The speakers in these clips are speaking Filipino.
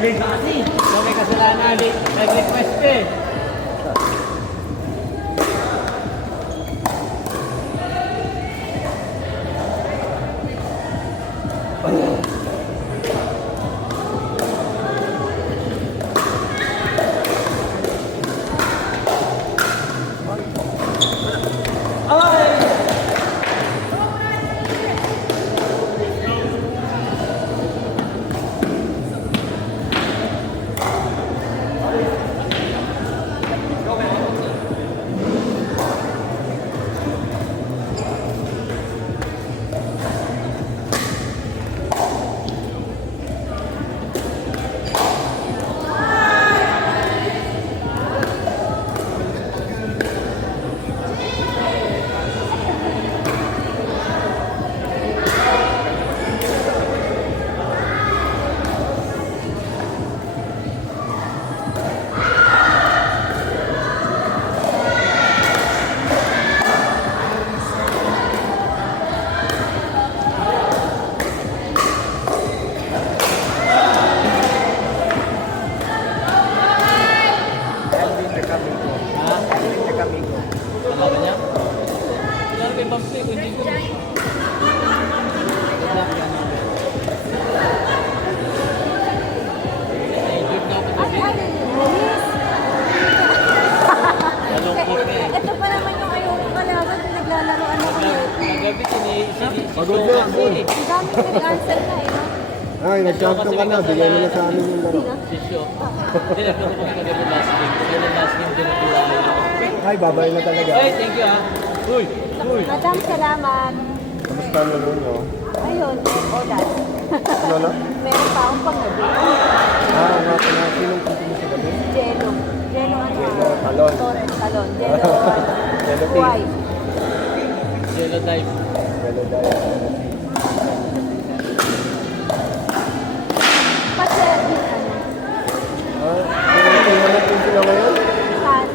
Ikaw may kasalanan. Nag-request ka eh. Ito pa naman yung ayong kalaban na naglalaroan ako ngayon. Pagod na ako. Ang dami nag-answer na eh. Ay, nag-champion ka na. Bigay mo na sa amin yung laro. Sisyo. Hindi na ko kami kagabi last game. Kaya na last game din ako. Ay, babay na talaga. Ay, thank you ha. Uy! Uy! Madam, salamat. Kamusta na nun, no? Ayun, oras. Ano na? Meron pa akong panggabi. Nga pa na. Sinong kumpin mo sa gabi? Jello. Jello ano? Jello Talon. Torres Talon. Jello. Jello Team. White. Jello dive. Jello Dive. Pati yung ano? Sinong mo na kung sila ngayon? Saan?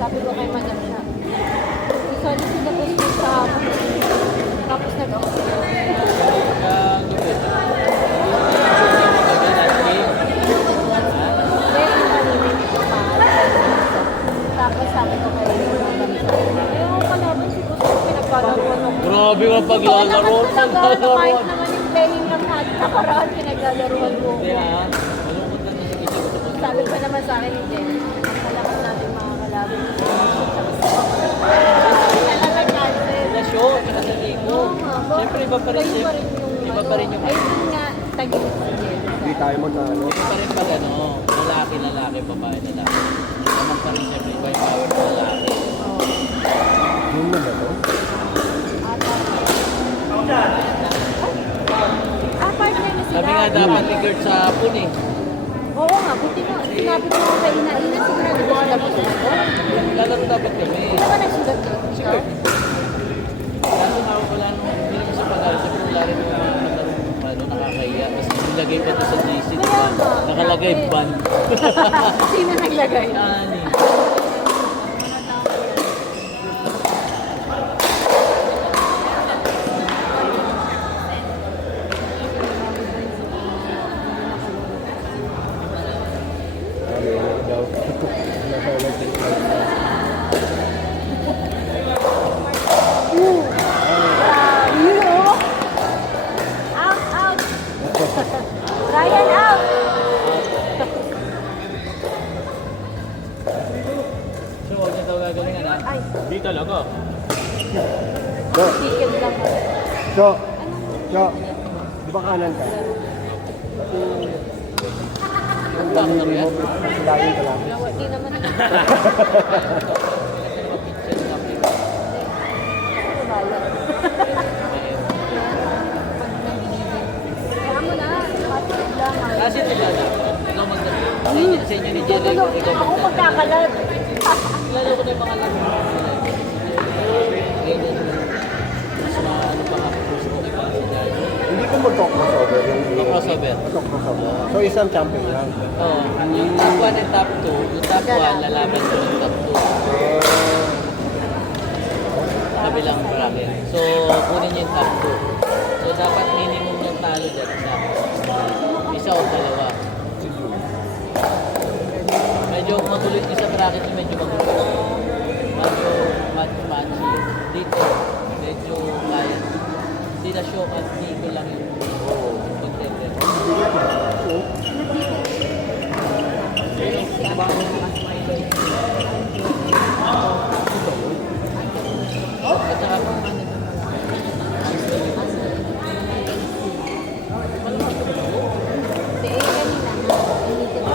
Sabi ko kay Madam siya. Isali sila po sa hapon. Tapos nag-ako. Tapos sabi ko kay Madam siya. Ayun, kalaban si Gusto pinagkalaruan ako. Grabe ang paglalaro. Kahit naman yung playing ng nakaraan, pinaglalaruan ko. Hindi ha. Malungkot na sa isip ko. Sabi pa naman sa akin ni Jen, malakas natin mga kalaban. Talaga chances. Relasyon, tsaka sa ligo. Siyempre, iba pa rin. Iba pa rin yung... Ay, yun nga, tagilid si Jen. Hindi tayo mo na, ano? Iba pa rin pag ano, lalaki, babae, lalaki. Naman pa rin siyempre, iba yung power ng lalaki. Yun na ba to? Partner na sila. Sabi nga dapat i-guard sa hapon eh. Oo nga, buti nga. Sinabi ko nga kay Ina, sigurado ko alam mo ito. Lalaro dapat kami. Hindi ba nagsugat ko? Sure. Kaso nga wala nung hindi naman sa pag-aaral. Sabi wala rin yung mga naglaro ano, nakakahiya. Tapos nilagay pa ito sa GC. Kaya nga. Nakalagay ban. Sino naglagay? Yan eh. Ano daw? Nasa electric light na. Out, out. Ryan, out. So, huwag niya daw gagalingan ha. Ay, Di talaga. So, chicken lang. so, so, di ba kanan ka? Ang dami na yan. Laging ka lang. Hindi naman. Kaya mo na, patid lang. Kasi ito dada. Ikaw magdala. Sa inyo ni Jelly, Tutulog ikaw ako magkakalat. Lalo ko na yung mga laro. Ganyan. Mas ano pa nga, mas okay pa si Daddy. Hindi ko mag-crossover. Crossover. Mag-crossover. So, isang champion lang. Oo. Yung top 1 and top 2, yung top 1, lalaban ko yung top 2. Kabilang bracket. So, kunin niyo yung top 2. So, dapat minimum ng talo dyan isa. Isa o dalawa. Medyo magulit yung sa bracket yung medyo magulit. Medyo match-matchy. Dito, medyo kaya. Hindi na show at dito lang yung contender. At saka pang ano, Hindi, kanina nga. Hindi ko na.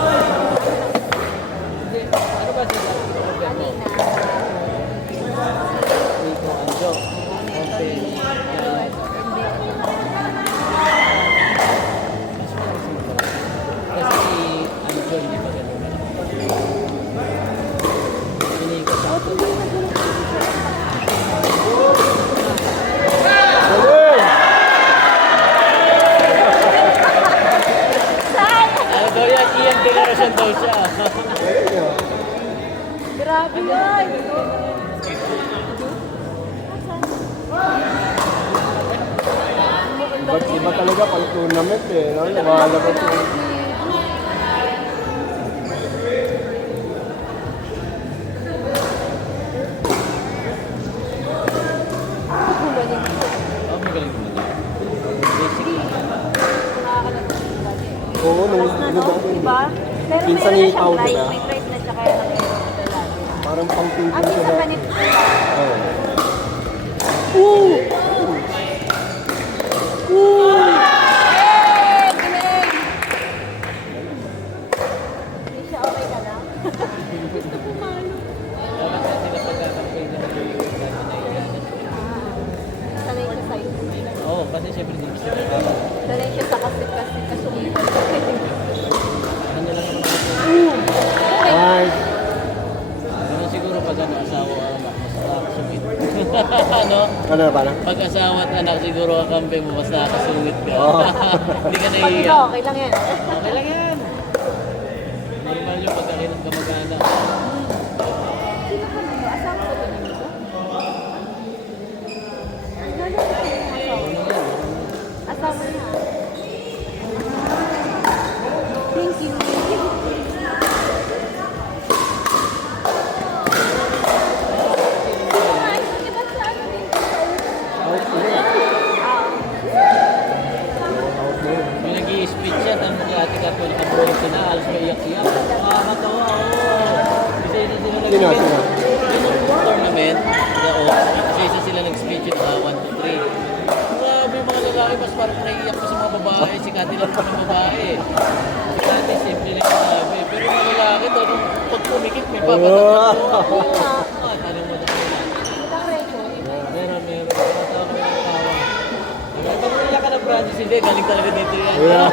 hindi, ano ba sila? Kanina. Dito, Anjo. Okay. Kasi si Anjo hindi pa ganun. Hindi ko sa Galing! ano daw yan? Ian Declaration daw siya. Galing yun. Grabe yun. Iba talaga pang tournament eh. No? Lumalabas yung... Oh, magaling mo na. Basic lang. Oo, nung Alas na, ano no? dati. Diba? Pero Pinsan meron na ni siyang Pao, drive. diba? May drive na siya kaya nakikita lagi. Parang pang Ah, pinsan siya minsan dati. ganito. Oo. Eh, galing! Hindi siya okay ka lang? Gusto pumalo. Dapat na sila pagkakampay na Sanay siya sa'yo. Oo, kasi syempre hindi gusto ko. Sanay siya sa kasi kasungitan. Ano lang naman ako. Nice. Naman siguro pag ano, asawa o anak, mas nakakasungit. Ano? Ano na parang? Pag asawa at anak, siguro ang kampe mo, mas nakakasungit ka. Oo. Hindi ka Pag nahihiya. ikaw, okay lang yan. Okay lang yan. Normal yung pagkakilang kamag-anak. Sino ka nito? Asawa ko ba nito? Lalo ko yung asawa. Asawa niya. Thank you. Ay, di ba sa ano dito? Out na yun. Out na yun. Yung nag-i-speech siya, tanong ni Ate Kato, nakabronze na, alas may iyak-iyak. Nakakatawa, oo. Isa-isa sila Sino? Sino? Yung tournament, isa-isa sila nag-speech yung 1, 2, 3. Grabe yung mga lalaki, mas parang naiiyak pa sa mga babae. Si Kati lang pa ng babae. Si Kati, simple lang yung sabi. Pero yung mga lalaki, talagang pag pumikit, may papatak. Oo nga. Tanong mo na sila. Magandang record. Meron. Matawa kami ng tawa. Pag umiyak ka ng Francis, hindi. Galing talaga dito yan. Yeah.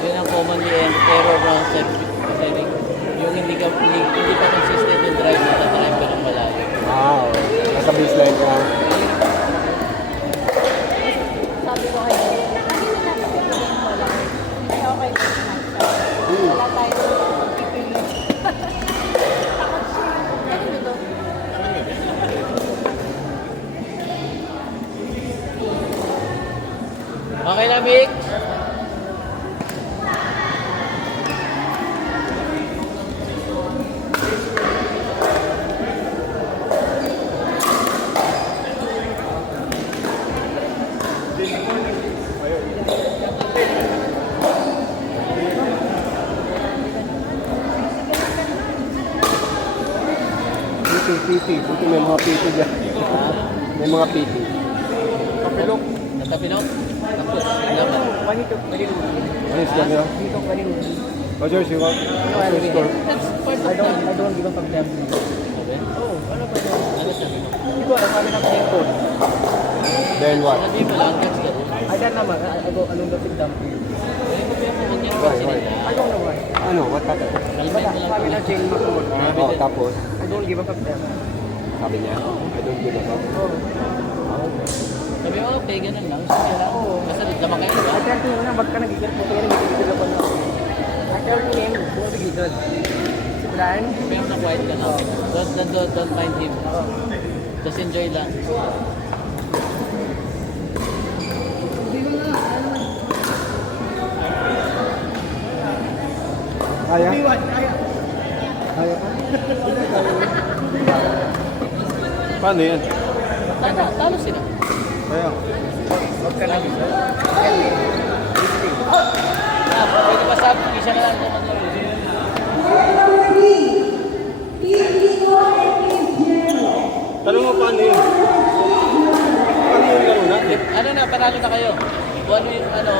Yun ang commonly error ng setting. Yung hindi pa consistent yung drive mo, drive ka ng malayo. Wow. Nasa baseline ka. Sabi ko kay Jay, kanina na pagpipiliin ko lang. Hindi siya okay na siya. Wala tayo pagpipiliin. Takot siya. Kanino to? Okay na, Mick? PT. Buti may mga PT dyan. May mga PT. Kapilok. Natapilok? Tapos, laban. Ayos dyan yun. Oh, George, you want? Score. That's part I don't give a fuck them. Sabi? Oh, ano ba yun? Ano sabi mo? Hindi ko alam kami ng table. Then what? Sabi mo lang, gets ka rin. I don't naman. I go along the big dump. Ay, huwag niyo Why? pansinin. I don't know why. Ano? What happened? Kalmen mo lang. Sabi na Jane Makumot. Oh, tapos? I don't give a fuck them. Sabi niya? I don't give a fuck. Oh. Sabi mo, okay, ganun lang. Sige lang. Basta naman kayo, diba? I tell him na wag ka nagigil po kaya nagigil ako na. I tell him, don't nagigil. Si Brian? Sabi mo na quiet ka lang. Don't mind him. Just enjoy lang. Kaya? Kaya pa? Paano yan? Talo sila. Kaya? Wag ka nagigil. Pwede ba sabi, isa na lang naman na rin. Tanong mo paano yun? Paano yung laro natin? Ano na, panalo na kayo. Kung ano yung ano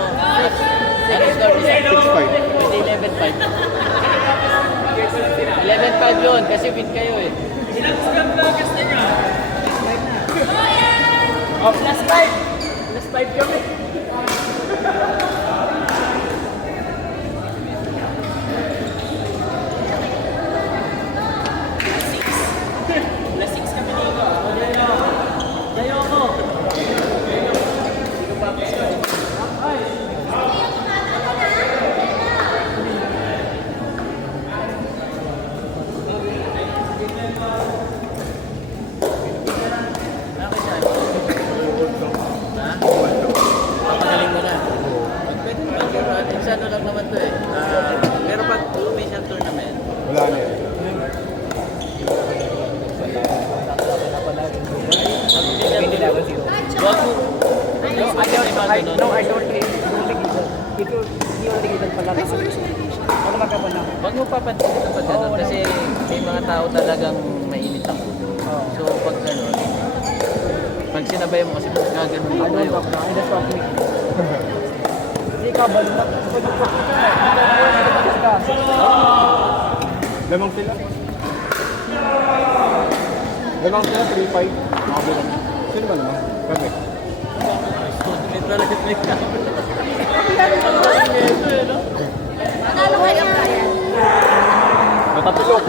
score nila? 6-5. Pwede 11-5. 11-5 yun, kasi win kayo eh. Oh, plus 5! Plus 5 kami. Bakit yan? Ha? Papagaling mo na. Pwede pa, minsan ano lang naman to eh. Pero pag official tournament, Wala na yun. wag mo. I don't play. If you only give pala. Ano magkabala? Wag mo papansin ito pag ganun kasi may mga tao talagang mainit ang ulo. So pag ganun, pag sinabay mo kasi gagano'n mo kayo. I just talk me. Hindi ka balik na. Lamang sila. Lamang sila, 3-5. Makabilang. Sino ba naman? Kami. May talaga may camera. Manalo kayo, Brian. Matapilok.